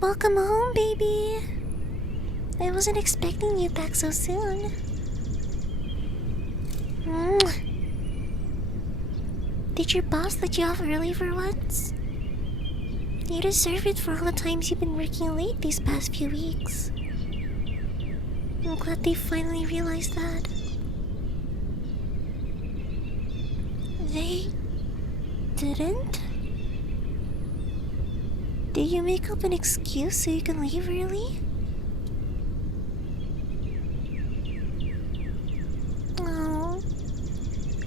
Welcome home, baby. I wasn't expecting you back so soon. Did your boss let you off early for once? You deserve it for all the times you've been working late these past few weeks. I'm glad they finally realized that. They didn't? Did you make up an excuse so you can leave early? Oh,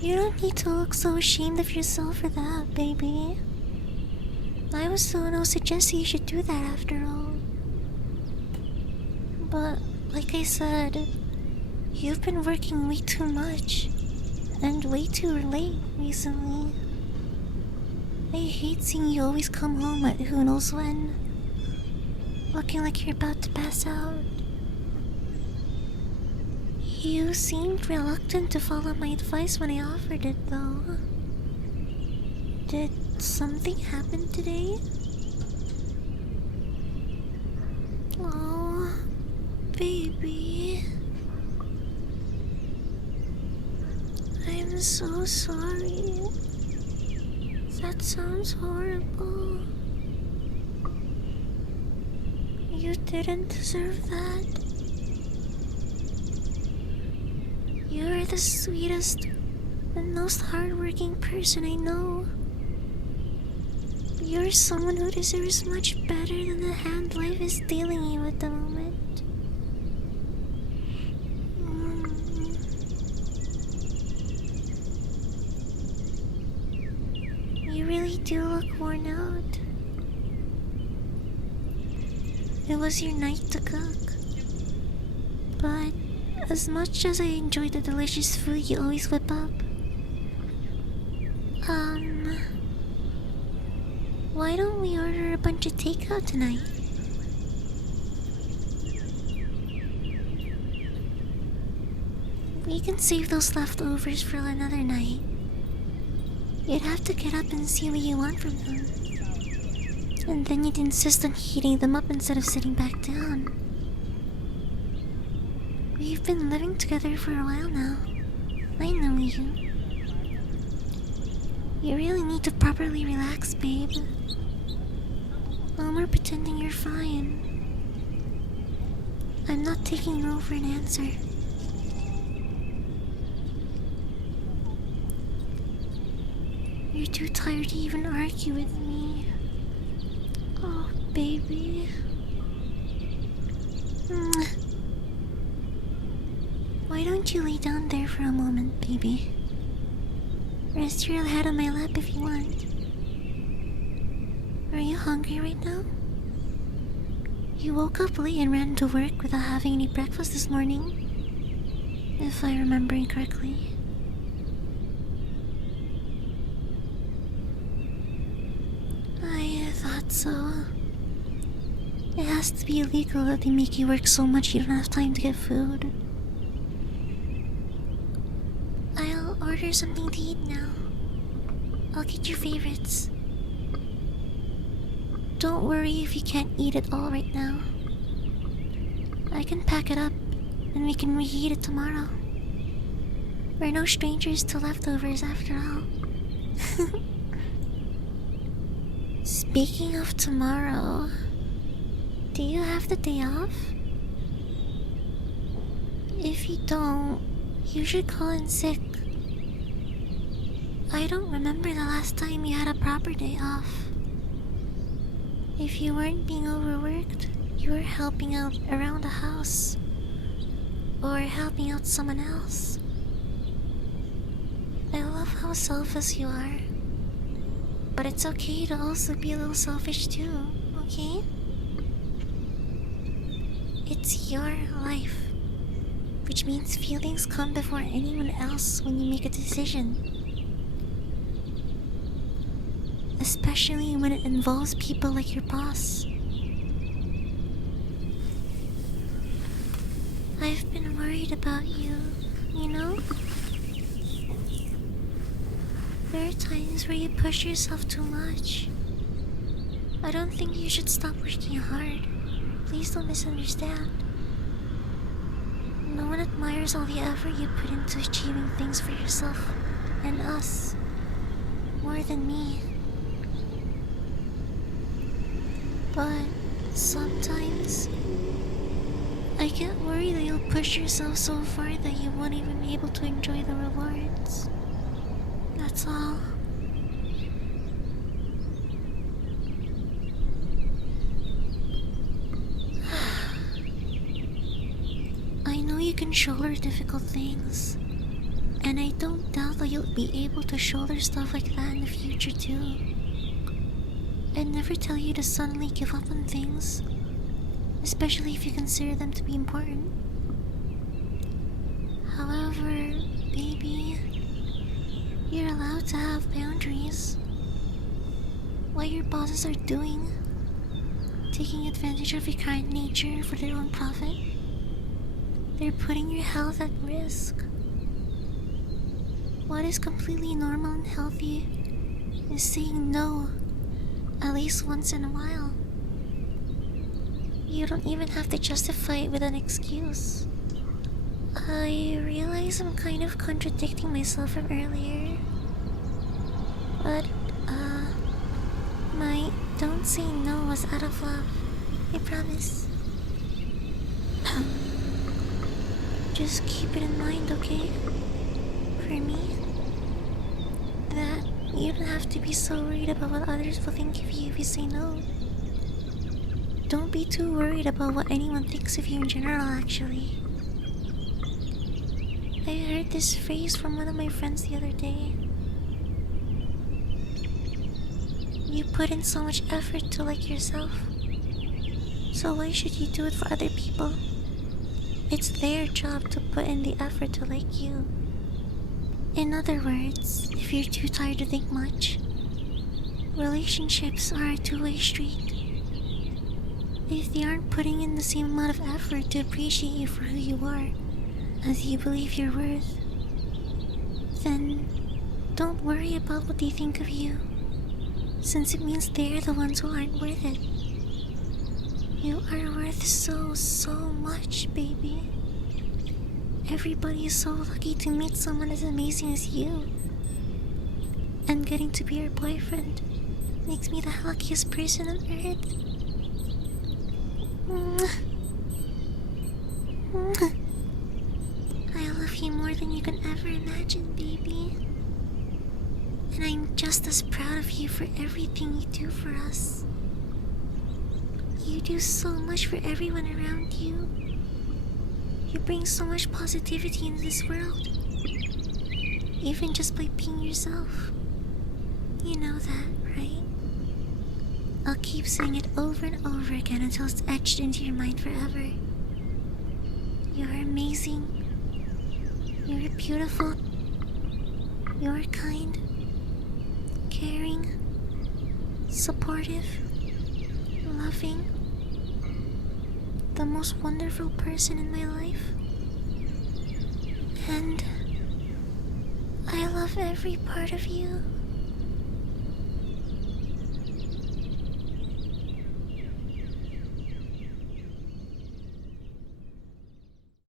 you don't need to look so ashamed of yourself for that, baby. I was the one who suggested you should do that after all. But, like I said, you've been working way too much and way too late recently. I hate seeing you always come home at who knows when, looking like you're about to pass out. You seemed reluctant to follow my advice when I offered it, though. Did something happen today? Oh, baby. I'm so sorry. That sounds horrible. You didn't deserve that. You're the sweetest and most hardworking person I know. You're someone who deserves much better than the hand life is dealing you at the moment. You really do look worn out. It was your night to cook. But as much as I enjoy the delicious food you always whip up, why don't we order a bunch of takeout tonight? We can save those leftovers for another night. You'd have to get up and see what you want from them. And then you'd insist on heating them up instead of sitting back down. We've been living together for a while now. I know you. You really need to properly relax, babe. No more pretending you're fine. I'm not taking no for an answer. You're too tired to even argue with me. Oh, baby. Why don't you lay down there for a moment, baby? Rest your head on my lap if you want. Are you hungry right now? You woke up late and ran to work without having any breakfast this morning, if I remember correctly. I thought so. It has to be illegal that they make you work so much you don't have time to get food. I'll order something to eat now. I'll get your favorites. Don't worry if you can't eat it all right now. I can pack it up and we can reheat it tomorrow. We're no strangers to leftovers after all. Speaking of tomorrow, do you have the day off? If you don't, you should call in sick. I don't remember the last time you had a proper day off. If you weren't being overworked, you were helping out around the house. Or helping out someone else. I love how selfless you are. But it's okay to also be a little selfish too, okay? It's your life. Which means feelings come before anyone else when you make a decision. Especially when it involves people like your boss. I've been worried about you, you know? There are times where you push yourself too much. I don't think you should stop working hard. Please don't misunderstand. No one admires all the effort you put into achieving things for yourself and us more than me. But sometimes I get worried that you'll push yourself so far that you won't even be able to enjoy the rewards. That's all. I know you can shoulder difficult things, and I don't doubt that you'll be able to shoulder stuff like that in the future too. I'd never tell you to suddenly give up on things, especially if you consider them to be important. However, baby, you're allowed to have boundaries. What your bosses are doing, taking advantage of your kind nature for their own profit, they're putting your health at risk. What is completely normal and healthy is saying no, at least once in a while. You don't even have to justify it with an excuse. I realize I'm kind of contradicting myself from earlier, but my don't say no was out of love, I promise. Just keep it in mind, okay? For me, that you don't have to be so worried about what others will think of you if you say no. Don't be too worried about what anyone thinks of you in general, actually. I heard this phrase from one of my friends the other day. You put in so much effort to like yourself, so why should you do it for other people? It's their job to put in the effort to like you. In other words, if you're too tired to think much, relationships are a two-way street. If they aren't putting in the same amount of effort to appreciate you for who you are, as you believe you're worth, then don't worry about what they think of you, since it means they're the ones who aren't worth it. You are worth so much, baby. Everybody is so lucky to meet someone as amazing as you. And getting to be your boyfriend makes me the luckiest person on earth. I love you more than you can ever imagine, baby. And I'm just as proud of you for everything you do for us. You do so much for everyone around you. You bring so much positivity into this world. Even just by being yourself. You know that, right? I'll keep saying it over and over again until it's etched into your mind forever. You're amazing. You're beautiful. You're kind, caring, supportive, loving, the most wonderful person in my life. And I love every part of you.